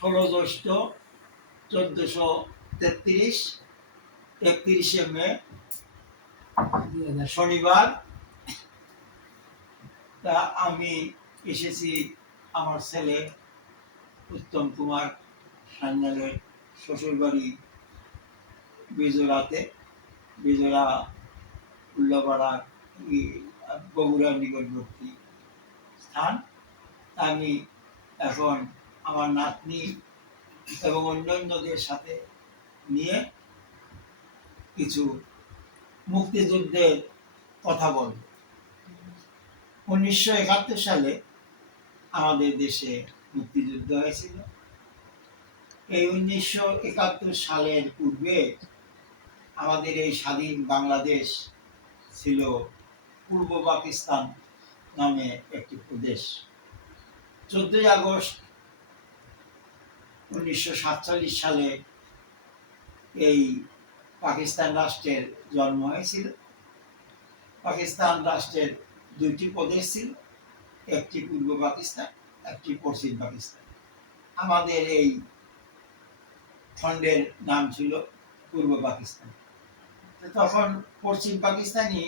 16 জ্যৈষ্ঠ 1433 31শে মে শনিবার। তা আমি এসেছি আমার ছেলে উত্তম কুমার সান্যালের শ্বশুরবাড়ি বিজোড়াতে, বিজোড়া উল্লাপাড়ার বগুড়ার নিকটবর্তী স্থান। আমি এখন আমার নাতনি এবং অন্যান্যদের সাথে নিয়ে কিছু মুক্তিযুদ্ধের কথা বলব। 1971 সালে আমাদের দেশে মুক্তিযুদ্ধ হয়েছিল। এই 1971 সালের পূর্বে আমাদের এই স্বাধীন বাংলাদেশ ছিল পূর্ব পাকিস্তান নামে একটি প্রদেশ। 14 আগস্ট 1947 সালে এই পাকিস্তান রাষ্ট্রের জন্ম হয়েছিল। পাকিস্তান রাষ্ট্রের দুইটি প্রদেশ ছিল, একটি পূর্ব পাকিস্তান, একটি পশ্চিম পাকিস্তান। আমাদের এই খণ্ডের নাম ছিল পূর্ব পাকিস্তান। তখন পশ্চিম পাকিস্তানি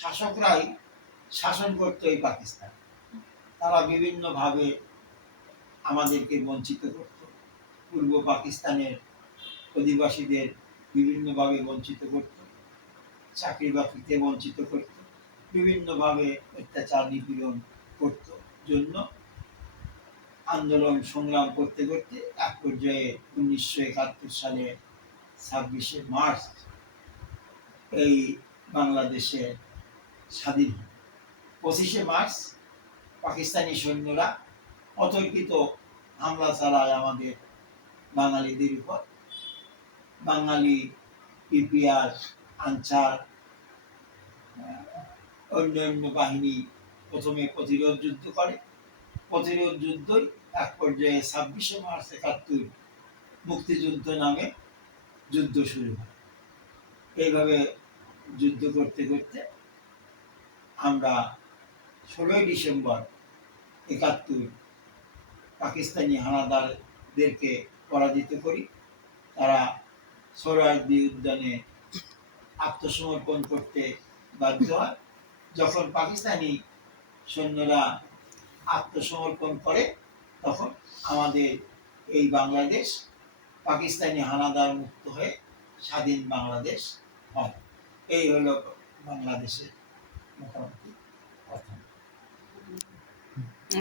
শাসকরাই শাসন করত এই পাকিস্তান। তারা বিভিন্নভাবে আমাদেরকে বঞ্চিত করত। পূর্ব পাকিস্তানের অধিবাসীদের বিভিন্নভাবে বঞ্চিত করত, চাকরি বাকরিতে বঞ্চিত করত, বিভিন্নভাবে অত্যাচার নিপীড়ন করত। জন্য আন্দোলন সংগ্রাম করতে করতে এক পর্যায়ে 1971 সালে 26শে মার্চ এই বাংলাদেশে স্বাধীন হয়। 25শে মার্চ পাকিস্তানি সৈন্যরা অতর্কিত হামলা চালায় আমাদের বাঙালিদের উপর। বাঙালি পিপিআর, আনসার, অন্যান্য বাহিনী প্রথমে প্রতিরোধ যুদ্ধ করে। প্রতিরোধ যুদ্ধই এক পর্যায়ে 26শে মার্চ 71 মুক্তিযুদ্ধ নামে যুদ্ধ শুরু হয়। এইভাবে যুদ্ধ করতে করতে আমরা 16 ডিসেম্বর 71 পাকিস্তানি হানাদারদেরকে পরাজিত করি। তারা সোহরাওয়ার্দী উদ্যানে আত্মসমর্পণ করতে বাধ্য হয়। যখন পাকিস্তানি সৈন্যরা আত্মসমর্পণ করে তখন আমাদের এই বাংলাদেশ পাকিস্তানি হানাদার মুক্ত হয়ে স্বাধীন বাংলাদেশ হয়। এই হলো বাংলাদেশের মোটামুটি